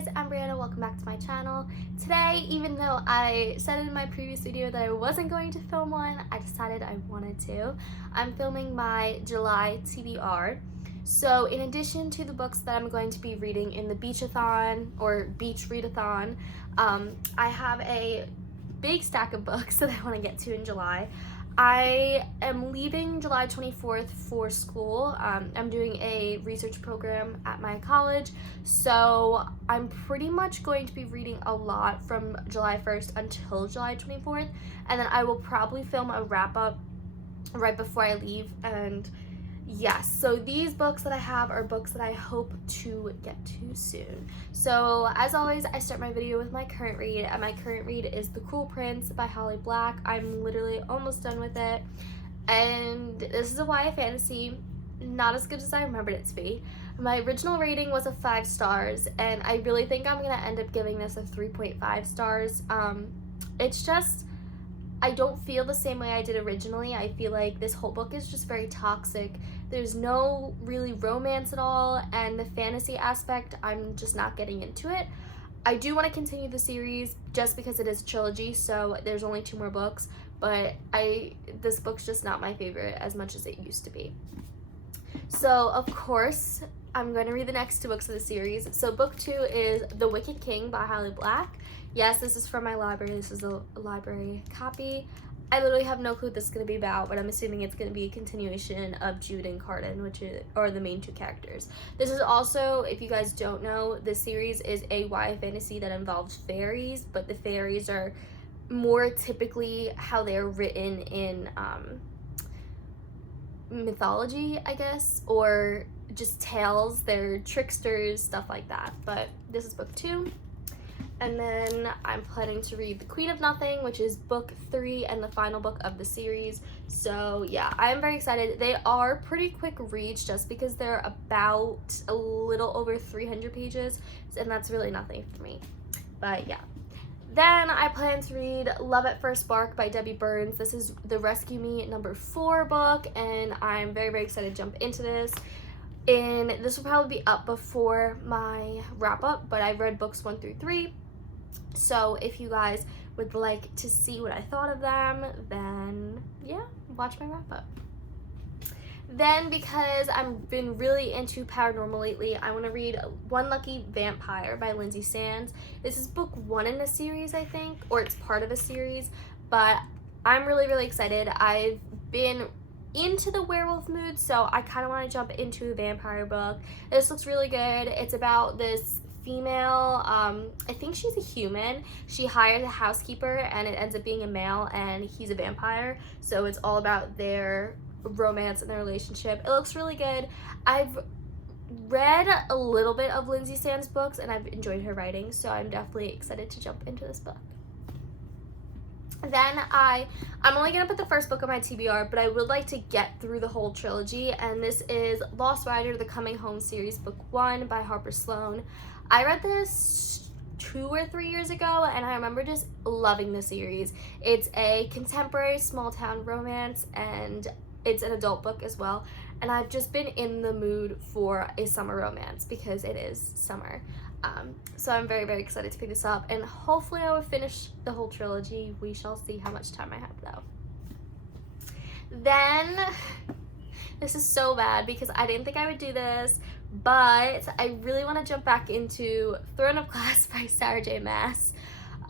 guys, I'm Brianna, welcome back to my channel. Today, even though I said in my previous video that I wasn't going to film one, I decided I wanted to. I'm filming my July TBR. So in addition to the books that I'm going to be reading in the Beachathon or Beach Readathon, I have a big stack of books that I want to get to in July. I am leaving July 24th for school. I'm doing a research program at my college, so I'm pretty much going to be reading a lot from July 1st until July 24th, and then I will probably film a wrap-up right before I leave. And yes, so these books that I have are books that I hope to get to soon. So as always, I start my video with my current read, and my current read is The Cruel Prince by Holly Black. I'm literally almost done with it, and this is a YA fantasy, not as good as I remembered it to be. My original rating was a 5 stars, and I really think I'm gonna end up giving this a 3.5 stars. It's just, I don't feel the same way I did originally. I feel like this whole book is just very toxic. There's no really romance at all, and the fantasy aspect, I'm just not getting into it. I do want to continue the series just because it is a trilogy, so there's only 2 more books, but this book's just not my favorite as much as it used to be. So of course, I'm going to read the next 2 books of the series. So book 2 is The Wicked King by Holly Black. Yes, this is from my library. This is a library copy. I literally have no clue what this is going to be about, but I'm assuming it's going to be a continuation of Jude and Carden, which are the main 2 characters. This is also, if you guys don't know, this series is a YA fantasy that involves fairies, but the fairies are more typically how they're written in mythology, I guess, or just tales. They're tricksters, stuff like that. But this is book 2. And then I'm planning to read The Queen of Nothing, which is book 3 and the final book of the series. So yeah, I'm very excited. They are pretty quick reads just because they're about a little over 300 pages, and that's really nothing for me. But yeah. Then I plan to read Love at First Spark by Debbie Burns. This is the Rescue Me #4 book, and I'm very, very excited to jump into this. And this will probably be up before my wrap-up, but I've read books 1 through 3. So if you guys would like to see what I thought of them, then yeah, watch my wrap-up. Then, because I've been really into paranormal lately, I want to read One Lucky Vampire by Lindsay Sands. This is book 1 in a series, I think, or it's part of a series, but I'm really, really excited. I've been into the werewolf mood, so I kind of want to jump into a vampire book. This looks really good. It's about this female, I think she's a human. She hires a housekeeper, and it ends up being a male, and he's a vampire. So it's all about their romance and their relationship. It looks really good. I've read a little bit of Lindsay Sands' books, and I've enjoyed her writing, so I'm definitely excited to jump into this book. Then I'm only gonna put the first book on my TBR, but I would like to get through the whole trilogy, and this is Lost Rider: The Coming Home series, book 1 by Harper Sloan. I read this 2 or 3 years ago, and I remember just loving the series. It's a contemporary small town romance, and it's an adult book as well, and I've just been in the mood for a summer romance because it is summer. So I'm very, very excited to pick this up, and hopefully I will finish the whole trilogy. We shall see how much time I have though. Then, this is so bad because I didn't think I would do this, but I really want to jump back into Throne of Glass by Sarah J. Maas.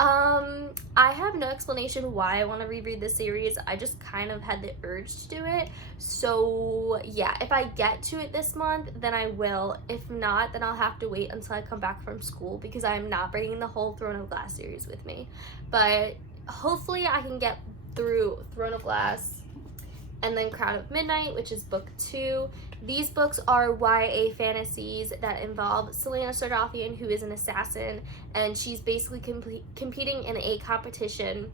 I have no explanation why I want to reread this series. I just kind of had the urge to do it. So yeah, if I get to it this month, then I will. If not, then I'll have to wait until I come back from school because I'm not bringing the whole Throne of Glass series with me. But hopefully I can get through Throne of Glass and then Crown of Midnight, which is book 2. These books are YA fantasies that involve Selena Sardothien, who is an assassin, and she's basically competing in a competition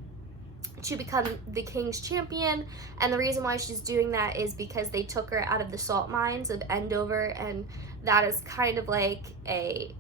to become the king's champion. And the reason why she's doing that is because they took her out of the salt mines of Endover, and that is kind of like a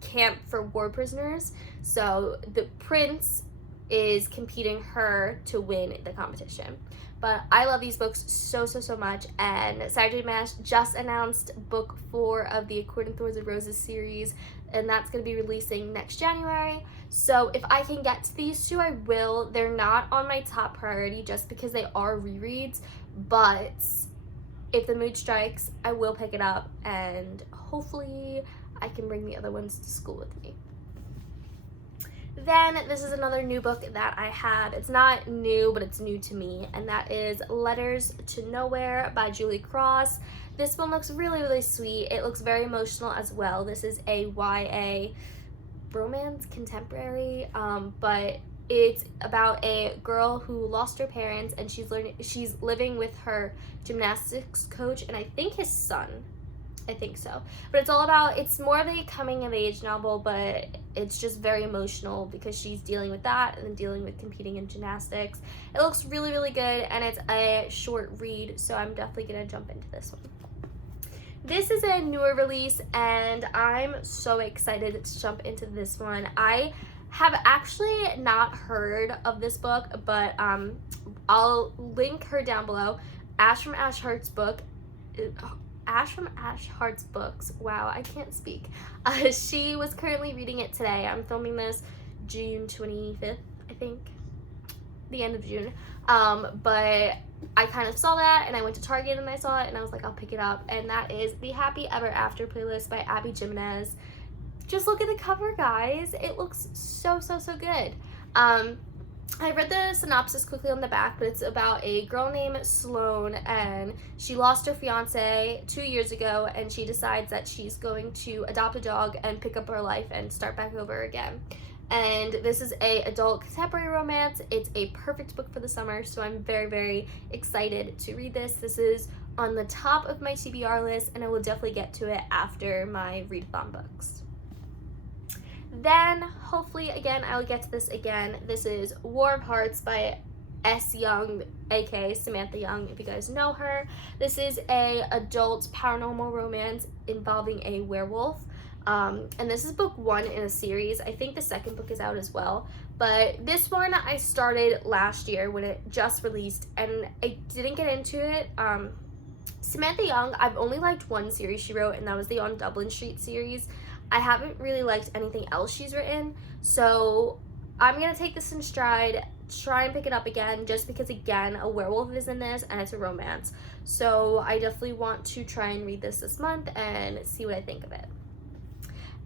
camp for war prisoners. So the prince is competing her to win the competition. But I love these books so, so, so much, and Sarah J. Maas just announced book 4 of the According Thorns and Roses series. and that's going to be releasing next January. So if I can get to these two, I will. They're not on my top priority just because they are rereads, but if the mood strikes, I will pick it up, and hopefully I can bring the other ones to school with me. Then this is another new book that I have. It's not new, but it's new to me, and that is Letters to Nowhere by Julie Cross. This one looks really, really sweet. It looks very emotional as well. This is a YA romance contemporary, but it's about a girl who lost her parents, and she's living with her gymnastics coach and I think his son. I think so. But it's more of a coming of age novel, but it's just very emotional because she's dealing with that and then dealing with competing in gymnastics. It looks really, really good, and it's a short read, so I'm definitely gonna jump into this one. This is a newer release, and I'm so excited to jump into this one. I have actually not heard of this book, but I'll link her down below. Ash from Ash Heart's Books. Wow, I can't speak. She was currently reading it today. I'm filming this June 25th, I think, the end of June. But I kind of saw that, and I went to Target and I saw it, and I was like, I'll pick it up. And that is The Happy Ever After playlist by Abby Jimenez. Just look at the cover, guys. It looks so, so, so good. I read the synopsis quickly on the back, but it's about a girl named Sloane, and she lost her fiance 2 years ago, and she decides that she's going to adopt a dog and pick up her life and start back over again. And this is a adult contemporary romance. It's a perfect book for the summer, so I'm very, very excited to read this. This is on the top of my TBR list, and I will definitely get to it after my readathon books. Then, hopefully, again, I'll get to this again. This is War of Hearts by S. Young, aka Samantha Young, if you guys know her. This is a adult paranormal romance involving a werewolf. And this is book 1 in a series. I think the second book is out as well. But this one I started last year when it just released, and I didn't get into it. Samantha Young, I've only liked one series she wrote, and that was the On Dublin Street series. I haven't really liked anything else she's written, so I'm going to take this in stride, try and pick it up again, just because, again, a werewolf is in this, and it's a romance. So I definitely want to try and read this month and see what I think of it.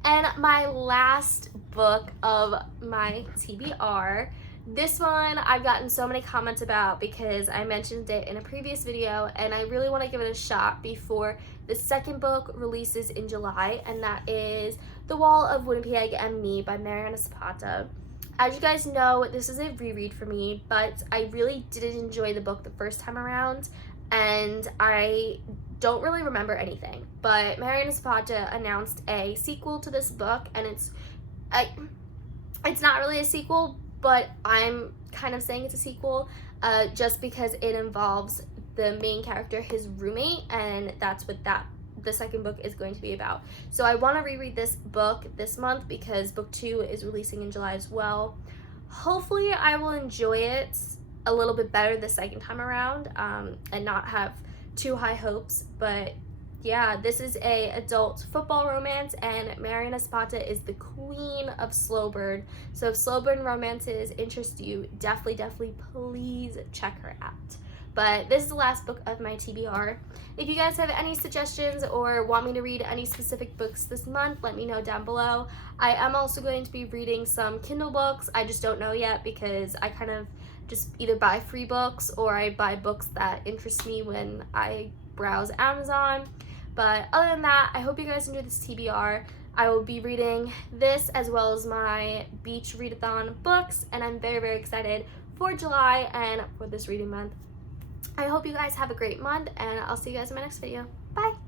And my last book of my TBR, this one I've gotten so many comments about because I mentioned it in a previous video, and I really want to give it a shot before the second book releases in July, and that is The Wall of Wimpy Egg and Me by Mariana Zapata. As you guys know, this is a reread for me, but I really didn't enjoy the book the first time around, and I don't really remember anything. But Mariana Zapata announced a sequel to this book, and it's not really a sequel, but I'm kind of saying it's a sequel just because it involves the main character, his roommate, and that's what the second book is going to be about. So I want to reread this book this month because book 2 is releasing in July as well. Hopefully I will enjoy it a little bit better the second time around and not have too high hopes. But yeah, this is a adult football romance, and Mariana Zapata is the queen of slow burn. So if slow burn romances interest you, definitely please check her out. But this is the last book of my TBR. If you guys have any suggestions or want me to read any specific books this month, let me know down below. I am also going to be reading some Kindle books. I just don't know yet because I kind of just either buy free books or I buy books that interest me when I browse Amazon. But other than that, I hope you guys enjoyed this TBR. I will be reading this as well as my beach readathon books, and I'm very, very excited for July and for this reading month. I hope you guys have a great month, and I'll see you guys in my next video. Bye!